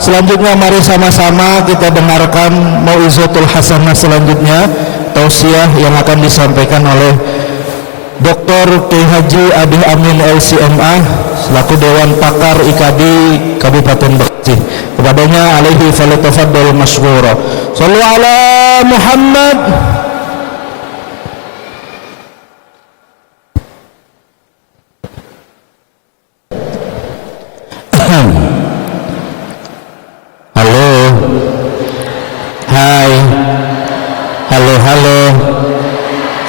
Selanjutnya mari sama-sama kita dengarkan mau'izatul hasanah selanjutnya, tausiah yang akan disampaikan oleh Dr. Kiai Haji Adi Amin LCMA selaku Dewan Pakar IKD Kabupaten Bekasi. Kepadanya alaihi falyatafaddal masykura. Shallu ala Muhammad. Halo. Hai. Halo, halo.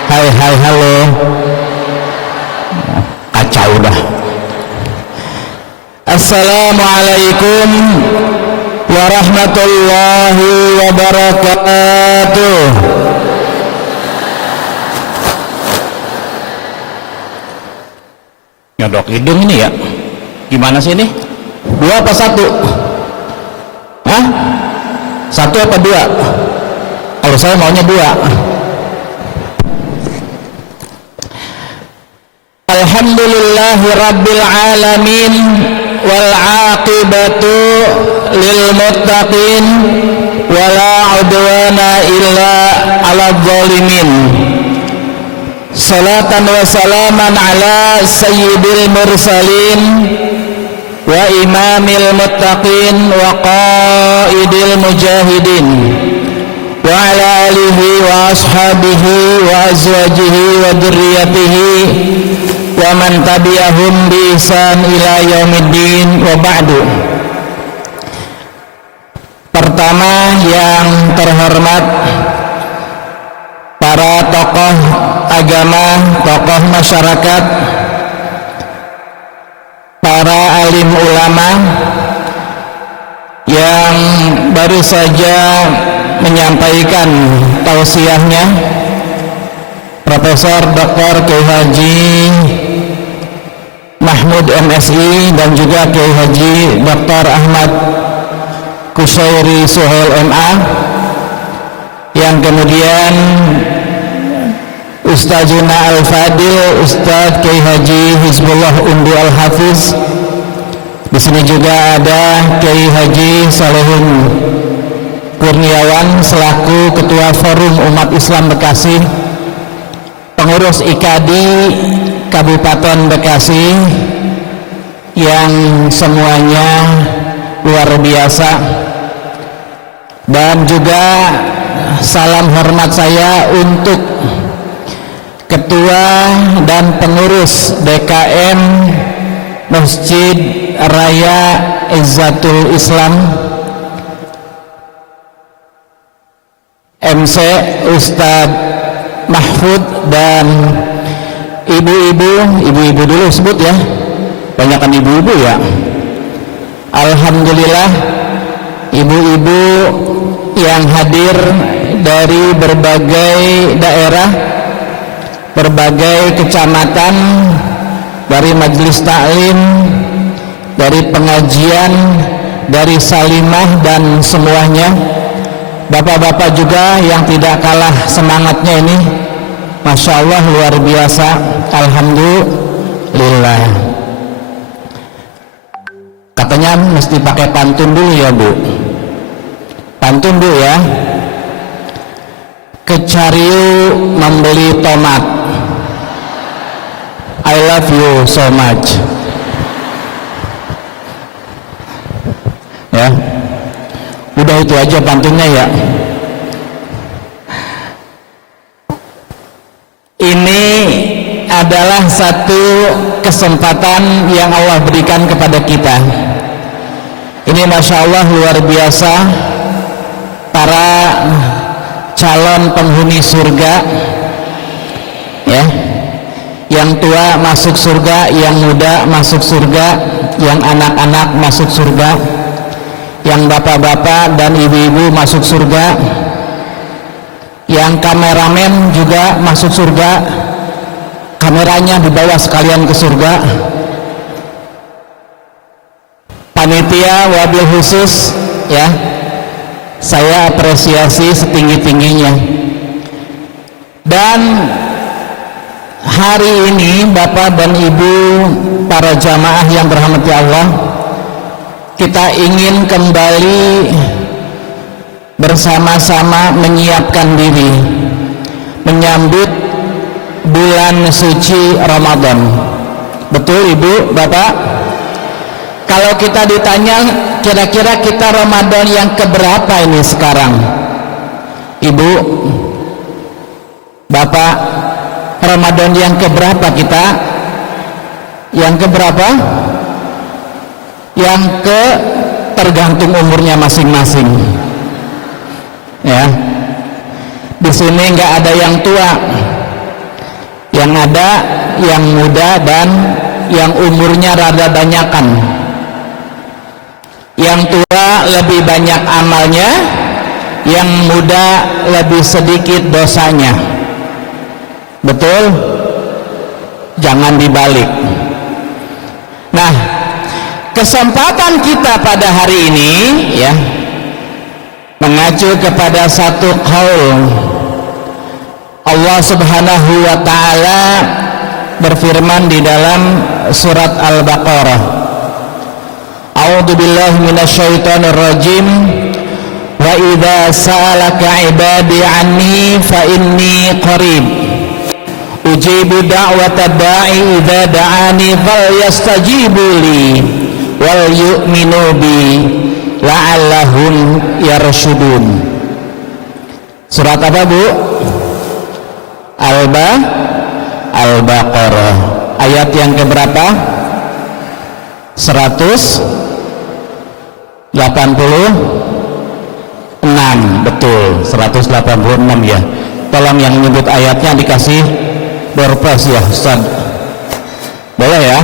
Hai, hai, halo. Kacau dah. Assalamualaikum warahmatullahi wabarakatuh. Nyodok hidung ini ya. Gimana sih ini? Dua apa satu? Hah? Satu apa dua? Kalau saya maunya dua. Alhamdulillahi rabbil alamin wal aqibatu lil muttaqin wala udwana illa ala zalimin. Salatan wa salaman ala sayyidil mursalin wa imamil muttaqin wa qaidil mujahidin wa ala alihi wa ashabihi wa azwajihi wa dzurriyyatihi wa man tabi'ahum bi ihsan ila yaumiddin wa ba'du. Pertama yang terhormat para tokoh agama, tokoh masyarakat, para alim ulama yang baru saja menyampaikan tausiahnya, Profesor Dr. Kiai Haji Mahmud MSI dan juga Kiai Haji Dr. Ahmad Kusairi Suhail MA, yang kemudian Ustazuna Al-Fadil Ustaz Kiai Haji Hizbullah Undu Al-Hafiz. Di sini juga ada Kiai Haji Salehun Kurniawan selaku Ketua Forum Umat Islam Bekasi, pengurus IKD Kabupaten Bekasi yang semuanya luar biasa, dan juga salam hormat saya untuk Ketua dan pengurus DKM Masjid Raya Izzatul Islam MC Ustadz Mahfud dan ibu-ibu dulu sebut ya, banyakan ibu-ibu ya. Alhamdulillah ibu-ibu yang hadir dari berbagai daerah, berbagai kecamatan, dari majelis taklim, dari pengajian, dari salimah dan semuanya. Bapak-bapak juga yang tidak kalah semangatnya ini, Masya Allah luar biasa. Alhamdulillah. Katanya mesti pakai pantun dulu ya Bu. Pantun Bu ya. Kecariu membeli tomat, I love you so much. Ya, udah itu aja pantunnya ya. Ini adalah satu kesempatan yang Allah berikan kepada kita. Ini Masya Allah luar biasa, para calon penghuni surga ya, yang tua masuk surga, yang muda masuk surga, yang anak-anak masuk surga, yang bapak-bapak dan ibu-ibu masuk surga, yang kameramen juga masuk surga, kameranya dibawa sekalian ke surga, panitia wabil khusus ya, saya apresiasi setinggi-tingginya. Dan hari ini Bapak dan Ibu para jamaah yang dirahmati Allah, kita ingin kembali bersama-sama menyiapkan diri menyambut bulan suci Ramadan. Betul Ibu, Bapak? Kalau kita ditanya kira-kira kita Ramadan yang keberapa ini sekarang? Ibu, Bapak, Ramadan yang keberapa kita? Yang keberapa? Yang ke tergantung umurnya masing-masing. Ya. Di sini nggak ada yang tua. Yang ada yang muda dan yang umurnya rada banyakan. Yang tua lebih banyak amalnya, yang muda lebih sedikit dosanya. Betul? Jangan dibalik. Nah, kesempatan kita pada hari ini ya mengacu kepada satu qaul Allah Subhanahu wa taala berfirman di dalam surat Al-Baqarah, A'udzu billahi minasyaitonir rajim, wa idza sa'alaka 'ibadi 'anni fa inni qarib ujibu da'watad da'i idza da'ani falyastajibu li wal yu'minu bi la'allahum yarshudun. Surat apa Bu? Al-Baqarah. Ayat yang keberapa? 186. Betul, 186 ya. Tolong yang menyebut ayatnya dikasih door prize ya Ustaz. Boleh ya?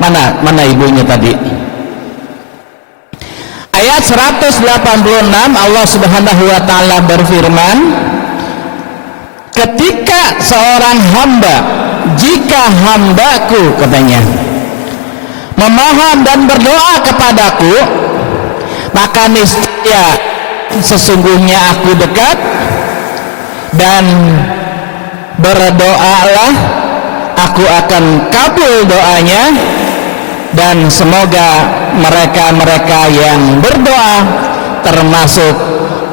Mana ibunya tadi? Ayat 186 Allah Subhanahu wa taala berfirman, ketika seorang hamba, jika hambaku katanya memohon dan berdoa kepadaku, maka niscaya sesungguhnya aku dekat, dan berdoalah aku akan kabul doanya, dan semoga mereka-mereka yang berdoa termasuk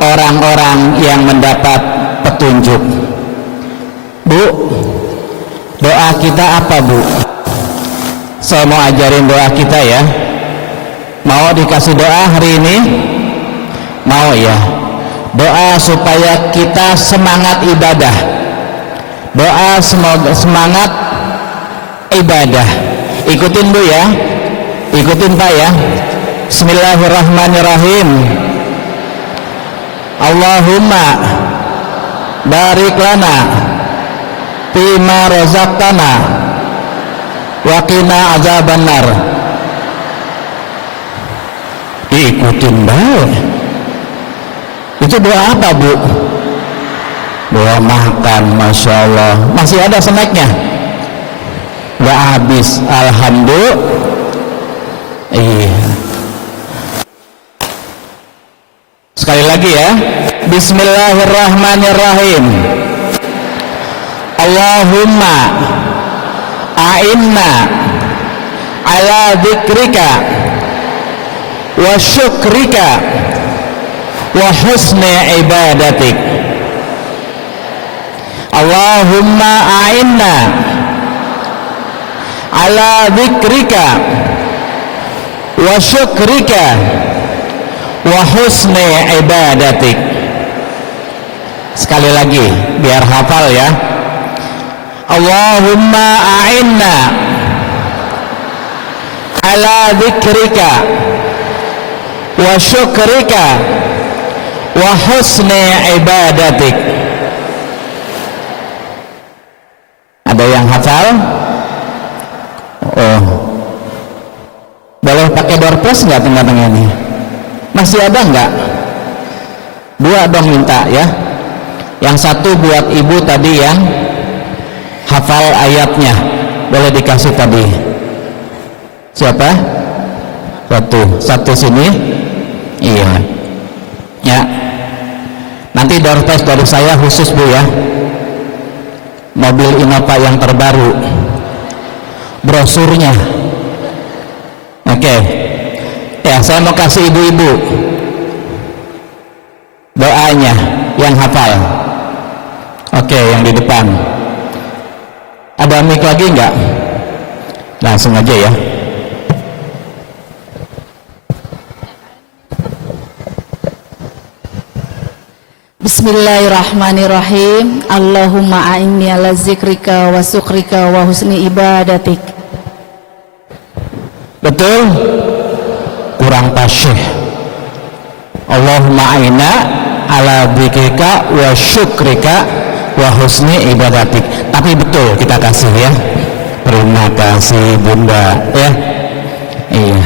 orang-orang yang mendapat petunjuk. Bu, doa kita apa Bu? Saya mau ajarin doa kita ya. Mau dikasih doa hari ini? Mau ya. Doa supaya kita semangat ibadah. Doa semangat ibadah. Ikutin Bu ya. Ikutin Pak ya. Bismillahirrahmanirrahim. Allahumma barik lana fima razaqtana wa qina azabannar. Ikutin baik. Itu doa apa Bu? Doa makan, Masya Allah. Masih ada snacknya? Gak habis. Alhamdulillah. Iya. Sekali lagi ya. Bismillahirrahmanirrahim. Allahumma a'inna ala dzikrika wa syukrika wa husni ibadatik. Allahumma a'inna ala dzikrika wa syukrika wa husni ibadatik. Sekali lagi biar hafal ya. Allahumma a'inna ala dzikrika wa syukrika wa husni ibadatik. Ada yang hafal? Oh, boleh pakai door prize nggak tengah-tengah ini? Masih ada nggak? Dua dong minta ya. Yang satu buat ibu tadi yang hafal ayatnya, boleh dikasih tadi. Siapa? Satu sini. Iya. Ya. Nanti door prize dari saya khusus Bu ya. Mobil Innova yang terbaru. Brosurnya. Oke. Ya. Ya, saya mau kasih ibu-ibu doanya yang hafal. Oke, yang di depan. Ada mic lagi enggak? Langsung aja ya. Bismillahirrahmanirrahim. Allahumma a'inni ala zikrika wa syukrika wa husni ibadatik. Betul? Kurang tasyih. Allahumma a'inna ala dzikrika wa syukrika wa husni ibadatik. Tapi betul kita kasih ya. Terima kasih Bunda ya. Iya.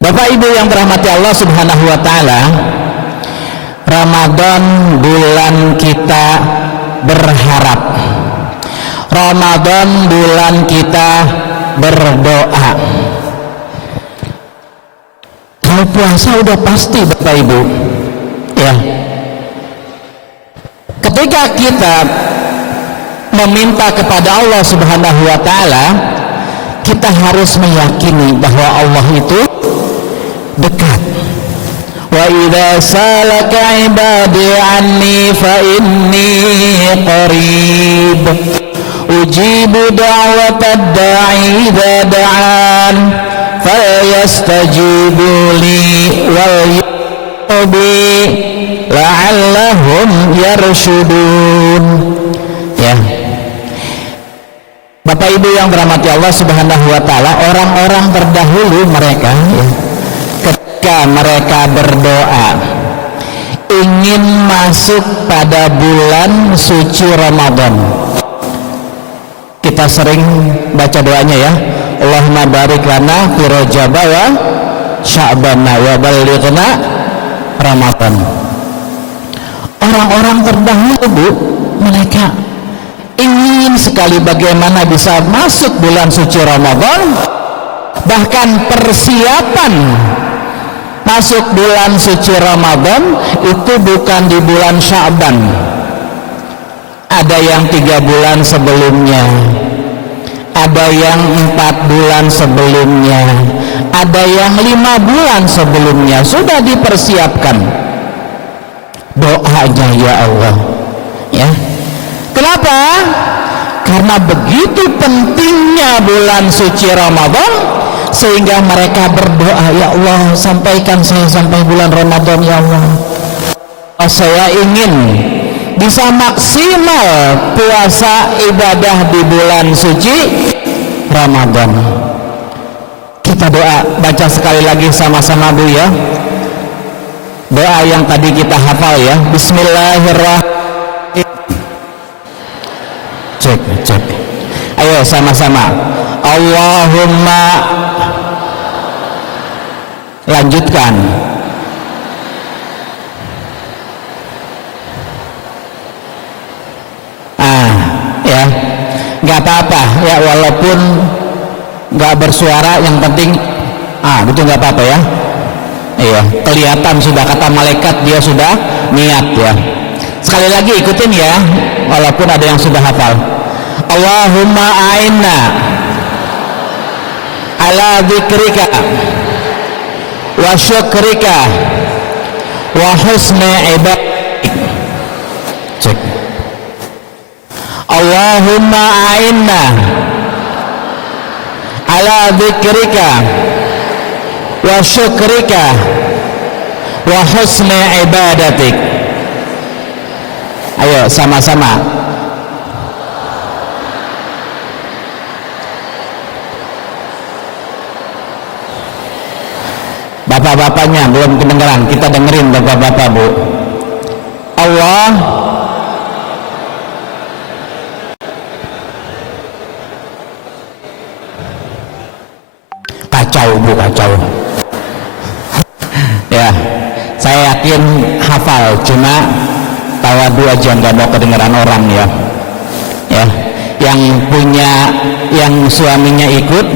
Bapak Ibu yang dirahmati Allah Subhanahu wa taala, Ramadan bulan kita berharap. Ramadan bulan kita berdoa. Kalau puasa udah pasti Bapak Ibu ya, ketika kita meminta kepada Allah Subhanahu wa taala, kita harus meyakini bahwa Allah itu dekat. Wa idza salaka ibadi anni fa inni qarib ujibu da'watad da'i idza da'an fayastajibu li wal yubi la'allahum yarshudun. Ya, Bapak Ibu yang dirahmati Allah Subhanahu wa taala, orang-orang terdahulu mereka ya, ketika mereka berdoa ingin masuk pada bulan suci Ramadan, kita sering baca doanya ya, Allahumma barik lana fi Rajab wa Sya'ban wa ballighna Ramadan. Orang-orang terdahulu Bu, mereka ingin sekali bagaimana bisa masuk bulan suci Ramadan. Bahkan persiapan masuk bulan suci Ramadan itu bukan di bulan Sya'ban, ada yang 3 bulan sebelumnya, ada yang 4 bulan sebelumnya, ada yang 5 bulan sebelumnya sudah dipersiapkan doanya. Ya Allah ya, kenapa? Karena begitu pentingnya bulan suci Ramadan sehingga mereka berdoa, ya Allah sampaikan saya sampai bulan Ramadan ya Allah. Saya ingin bisa maksimal puasa ibadah di bulan suci Ramadan. Kita doa, baca sekali lagi sama-sama Bu ya, doa yang tadi kita hafal ya. Bismillahirrahmanirrahim. Cek. Ayo sama-sama. Allahumma, lanjutkan. Ya, nggak apa-apa ya, walaupun nggak bersuara, yang penting gitu nggak apa-apa ya. Iya, kelihatan sudah kata malaikat dia sudah niat ya. Sekali lagi ikutin ya, walaupun ada yang sudah hafal. Allahumma a'inna ala dzikrika wa syukrika wa husni ibadatik. Cek. Allahumma a'inna ala dzikrika wa syukrika wa husni ibadatik. Ayo sama-sama. Bapak-bapaknya belum kedengeran, kita dengerin bapak-bapak Bu. Allah kacau Bu, kacau ya, saya yakin hafal, cuma tawadu aja nggak mau kedengeran orang ya. Yang punya, yang suaminya ikut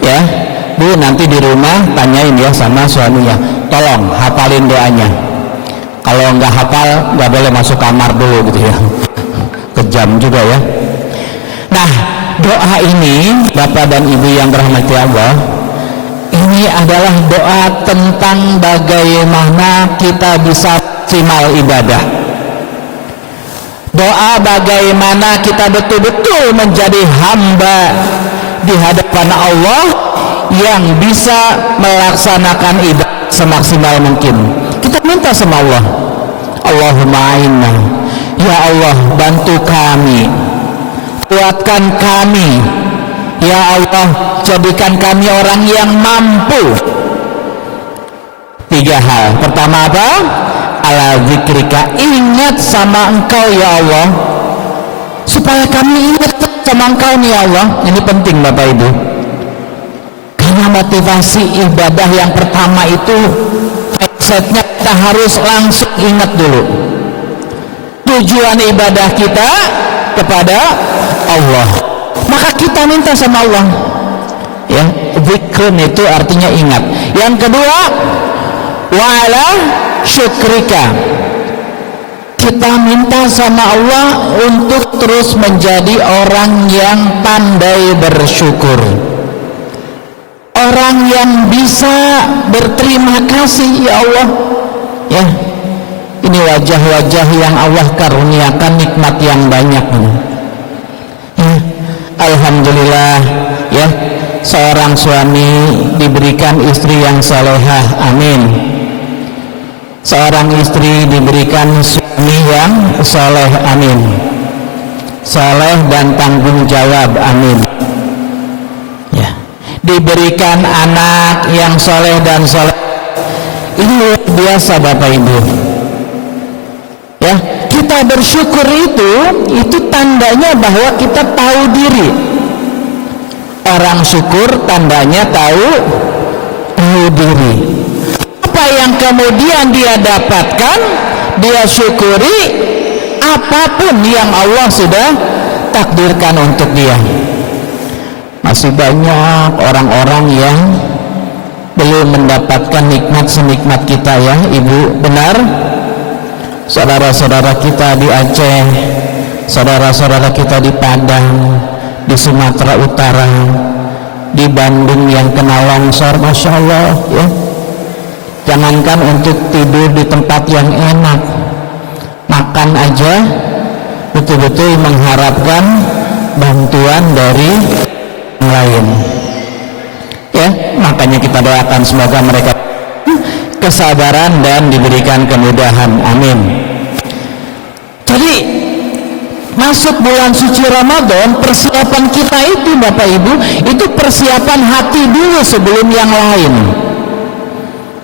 ya Bu, nanti di rumah tanyain ya sama suaminya, tolong hafalin doanya. Kalau nggak hafal nggak boleh masuk kamar dulu gitu ya, kejam juga ya. Nah, doa ini, Bapak dan Ibu yang dirahmati Allah, ini adalah doa tentang bagaimana kita bisa maksimal ibadah. Doa bagaimana kita betul-betul menjadi hamba di hadapan Allah yang bisa melaksanakan ibadah semaksimal mungkin. Kita minta sama Allah, Allahumma a'inna, ya Allah bantu kami, kuatkan kami, ya Allah jadikan kami orang yang mampu. 3 hal. Pertama apa? Ala zikrika, ingat sama Engkau ya Allah, supaya kami ingat sama Engkau nih ya Allah. Ini penting Bapak Ibu, karena motivasi ibadah yang pertama itu mindsetnya kita harus langsung ingat dulu tujuan ibadah kita kepada Allah. Maka kita minta sama Allah, ya, zikrun itu artinya ingat. Yang kedua, wa'ala syukrika, kita minta sama Allah untuk terus menjadi orang yang pandai bersyukur, orang yang bisa berterima kasih ya Allah. Ya, ini wajah-wajah yang Allah karuniakan nikmat yang banyak ini. Ya, alhamdulillah ya, seorang suami diberikan istri yang salehah, amin. Seorang istri diberikan suami yang saleh, amin. Saleh dan tanggung jawab, amin. Ya, diberikan anak yang saleh dan saleh, ini luar biasa Bapak Ibu. Ya, kita bersyukur itu tandanya bahwa kita tahu diri. Orang syukur tandanya tahu diri. Apa yang kemudian dia dapatkan, dia syukuri apapun yang Allah sudah takdirkan untuk dia. Masih banyak orang-orang yang belum mendapatkan nikmat senikmat kita ya Ibu, benar? Saudara-saudara kita di Aceh, saudara-saudara kita di Padang, di Sumatera Utara, di Bandung yang kena longsor, Masya Allah ya. Jangankan untuk tidur di tempat yang enak, makan aja betul-betul mengharapkan bantuan dari yang lain ya. Makanya kita doakan semoga mereka kesabaran dan diberikan kemudahan, amin. Jadi masuk bulan suci Ramadan, persiapan kita itu Bapak Ibu, itu persiapan hati dulu sebelum yang lain.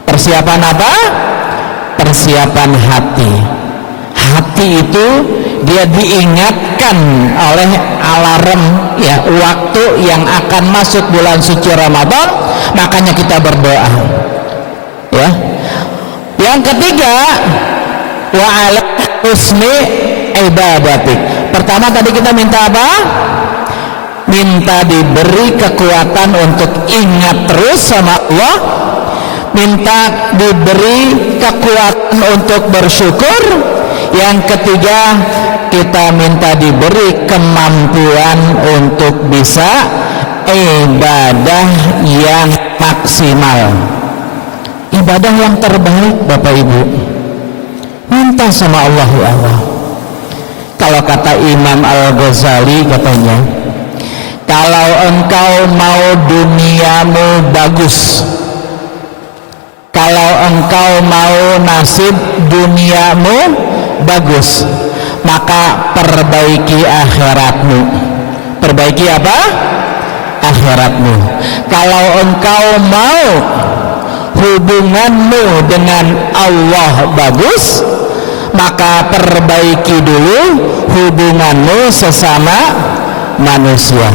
Persiapan apa? Persiapan hati. Hati itu dia diingatkan oleh alarm ya, waktu yang akan masuk bulan suci Ramadan, makanya kita berdoa ya. Yang ketiga, wa ala husni ibadatik. Pertama tadi kita minta apa? Minta diberi kekuatan untuk ingat terus sama Allah, minta diberi kekuatan untuk bersyukur. Yang ketiga, kita minta diberi kemampuan untuk bisa ibadah yang maksimal, ibadah yang terbaik Bapak Ibu. Minta sama Allah, ya Allah. Kalau kata Imam Al-Ghazali katanya, kalau engkau mau duniamu bagus, kalau engkau mau nasib duniamu bagus, maka perbaiki akhiratmu. Perbaiki apa? Akhiratmu. Kalau engkau mau hubunganmu dengan Allah bagus, maka perbaiki dulu hubunganmu sesama manusia.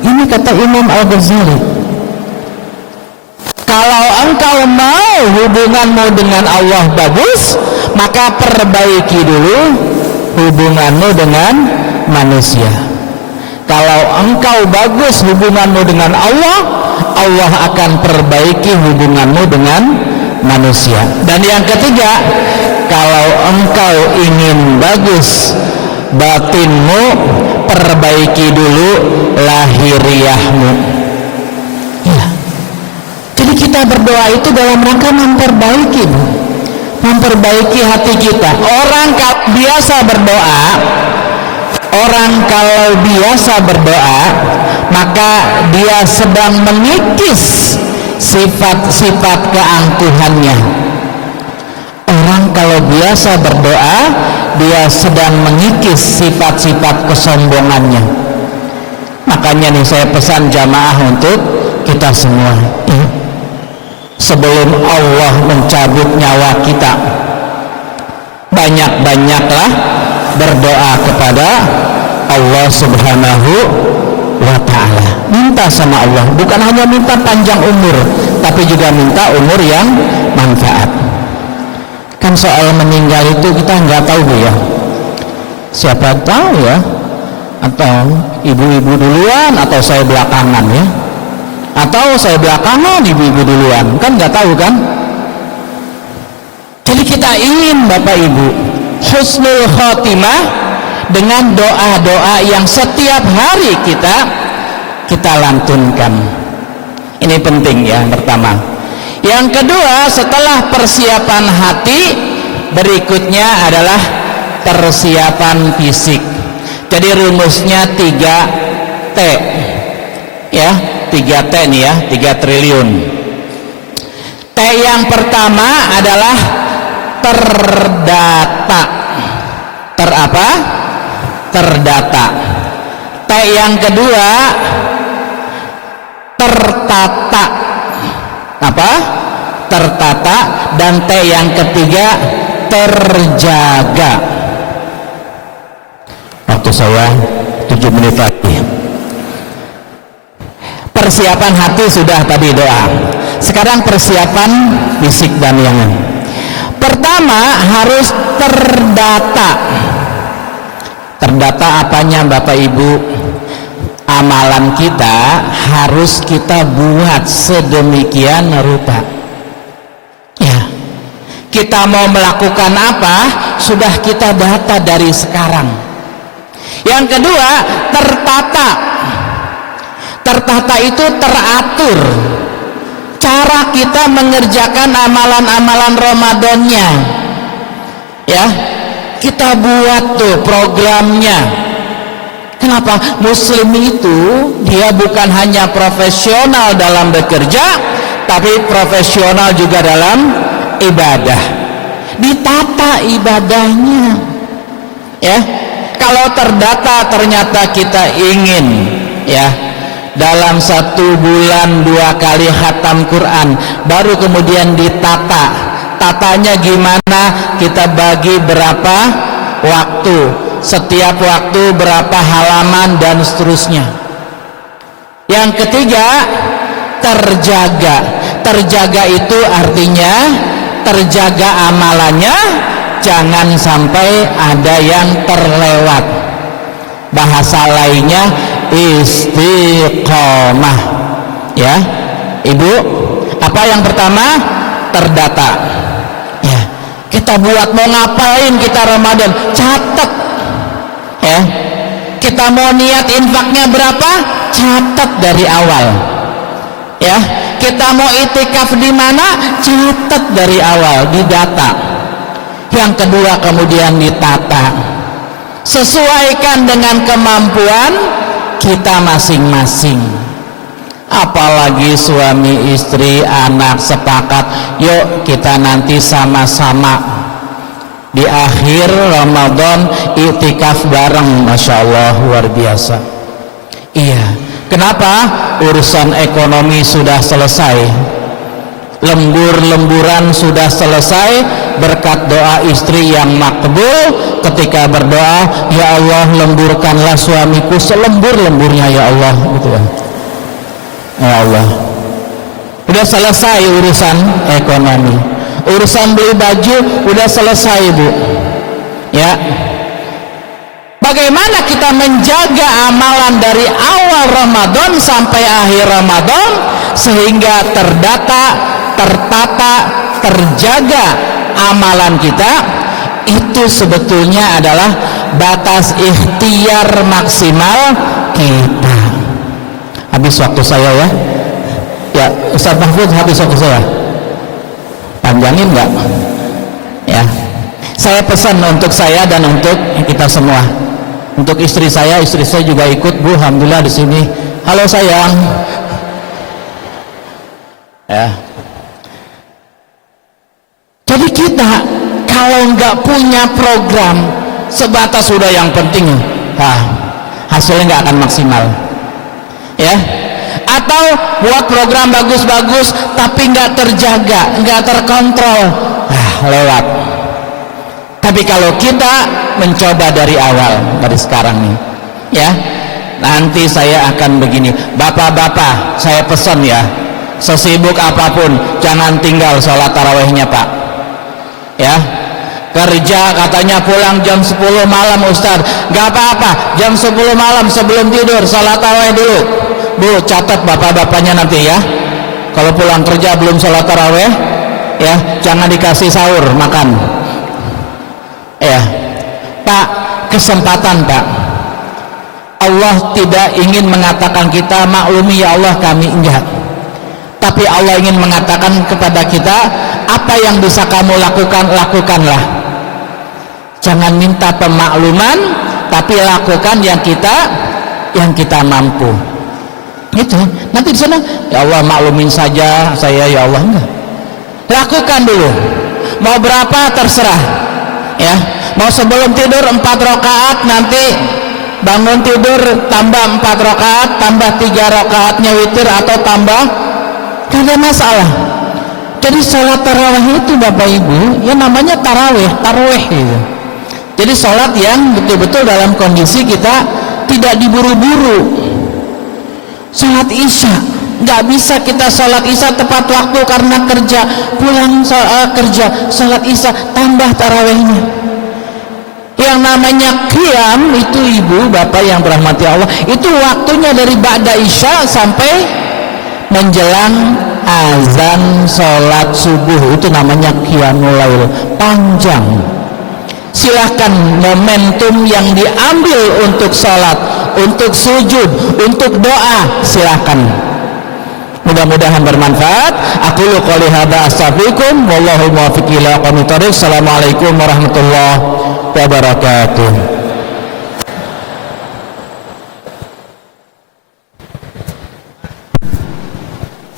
Ini kata Imam Al-Ghazali. Kalau engkau mau hubunganmu dengan Allah bagus, maka perbaiki dulu hubunganmu dengan manusia. Kalau engkau bagus hubunganmu dengan Allah, Allah akan perbaiki hubunganmu dengan manusia. Dan yang ketiga, kalau engkau ingin bagus batinmu, perbaiki dulu lahiriahmu. Ya. Jadi kita berdoa itu dalam rangka memperbaiki, Bu. Memperbaiki hati kita. Orang kalau biasa berdoa, maka dia sedang mengikis sifat-sifat keangkuhannya. Orang kalau biasa berdoa, dia sedang mengikis sifat-sifat kesombongannya. Makanya nih saya pesan jamaah untuk kita semua, sebelum Allah mencabut nyawa kita, banyak-banyaklah berdoa kepada Allah Subhanahu wa ta'ala. Minta sama Allah, bukan hanya minta panjang umur, tapi juga minta umur yang manfaat. Kan soal meninggal itu kita nggak tahu, Bu, ya. Siapa tahu ya, atau ibu-ibu duluan atau saya belakangan, ya, atau saya belakangan ibu-ibu duluan, kan nggak tahu kan. Jadi kita ingin Bapak Ibu husnul khotimah dengan doa-doa yang setiap hari kita lantunkan. Ini penting ya, pertama. Yang kedua, setelah persiapan hati, berikutnya adalah persiapan fisik. Jadi rumusnya 3T ya, 3T nih ya, 3 triliun. T yang pertama adalah terdata. Terapa? Terdata. T yang kedua tertata. Apa? Tertata. Dan T yang ketiga terjaga. Waktu saya 7 menit lagi. Persiapan hati sudah tadi, doa. Sekarang persiapan fisik dan yang lain. Pertama harus terdata. Terdata apanya Bapak Ibu? Amalan kita harus kita buat sedemikian rupa. Ya. Kita mau melakukan apa? Sudah kita data dari sekarang. Yang kedua, tertata. Tertata itu teratur. Cara kita mengerjakan amalan-amalan Ramadannya, ya, kita buat tuh programnya. Kenapa? Muslim itu dia bukan hanya profesional dalam bekerja, tapi profesional juga dalam ibadah. Ditata ibadahnya, ya. Kalau terdata ternyata kita ingin, ya, dalam 1 bulan 2 kali khatam Quran, baru kemudian ditata. Tatanya gimana? Kita bagi berapa waktu, setiap waktu berapa halaman, dan seterusnya. Yang ketiga, terjaga. Terjaga itu artinya terjaga amalannya, jangan sampai ada yang terlewat. Bahasa lainnya istiqomah, ya Ibu. Apa yang pertama? Terdata, ya. Kita buat mau ngapain kita Ramadan, catat, ya. Kita mau niat infaknya berapa, catat dari awal, ya. Kita mau itikaf di mana, catat dari awal, didata. Yang kedua kemudian ditata, sesuaikan dengan kemampuan kita masing-masing. Apalagi suami istri anak sepakat, yuk kita nanti sama-sama di akhir Ramadan iktikaf bareng. Masya Allah, luar biasa. Iya, kenapa? Urusan ekonomi sudah selesai, lembur-lemburan sudah selesai berkat doa istri yang makbul. Ketika berdoa, ya Allah lemburkanlah suamiku selembur-lemburnya ya Allah, gitu ya. Ya Allah, udah selesai urusan ekonomi, urusan beli baju udah selesai, Bu, ya. Bagaimana kita menjaga amalan dari awal Ramadan sampai akhir Ramadan sehingga terdata, tertata, terjaga amalan kita? Itu sebetulnya adalah batas ikhtiar maksimal kita. Habis waktu saya ya. Ya, Ustaz Mahfud, habis waktu saya. Panjangin nggak? Ya. Saya pesan untuk saya dan untuk kita semua. Untuk istri saya juga ikut, Bu, alhamdulillah di sini. Halo sayang. Ya. Jadi kita kalau nggak punya program sebatas sudah yang penting, hasilnya nggak akan maksimal. Ya. Atau buat program bagus-bagus tapi nggak terjaga, nggak terkontrol, lewat. Tapi kalau kita mencoba dari awal, dari sekarang nih, ya, nanti saya akan begini. Bapak-bapak, saya pesan ya, sesibuk apapun jangan tinggal sholat tarawihnya, Pak. Ya, kerja katanya pulang jam 10 malam, Ustaz, nggak apa-apa, jam 10 malam sebelum tidur sholat tarawih dulu. Bu, catat bapak-bapaknya nanti ya, kalau pulang kerja belum sholat tarawih, ya, jangan dikasih sahur makan. Ya, Pak, kesempatan, Pak. Allah tidak ingin mengatakan kita maklumi, ya Allah kami enggak. Tapi Allah ingin mengatakan kepada kita, apa yang bisa kamu lakukan, lakukanlah. Jangan minta pemakluman, tapi lakukan yang kita mampu. Gitu. Nanti di sana, ya Allah maklumin saja saya, ya Allah, enggak. Lakukan dulu. Mau berapa terserah. Ya, mau sebelum tidur 4 rakaat, nanti bangun tidur tambah 4 rakaat, tambah 3 rakaatnya witir atau tambah, tidak ada masalah. Jadi sholat tarawih itu Bapak Ibu, ya namanya tarawih gitu. Jadi sholat yang betul-betul dalam kondisi kita tidak diburu-buru. Sholat isya, nggak bisa kita sholat isya tepat waktu karena kerja, pulang kerja, sholat isya tambah tarawihnya. Yang namanya qiyam itu Ibu Bapak yang dirahmati Allah, itu waktunya dari ba'da isya sampai menjelang azan sholat subuh, itu namanya qiyamul lail, panjang. Silahkan momentum yang diambil untuk sholat, untuk sujud, untuk doa, silahkan. Mudah-mudahan bermanfaat. Aku qouli hadza astaghfirukum wallahu muwaffiq ila aqwamit thoriq. Assalamualaikum warahmatullahi wabarakatuh.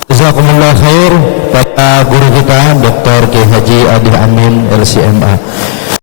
Jazakumullah khair pada guru kita Dr. Kiai Haji Adi Amin LCMA.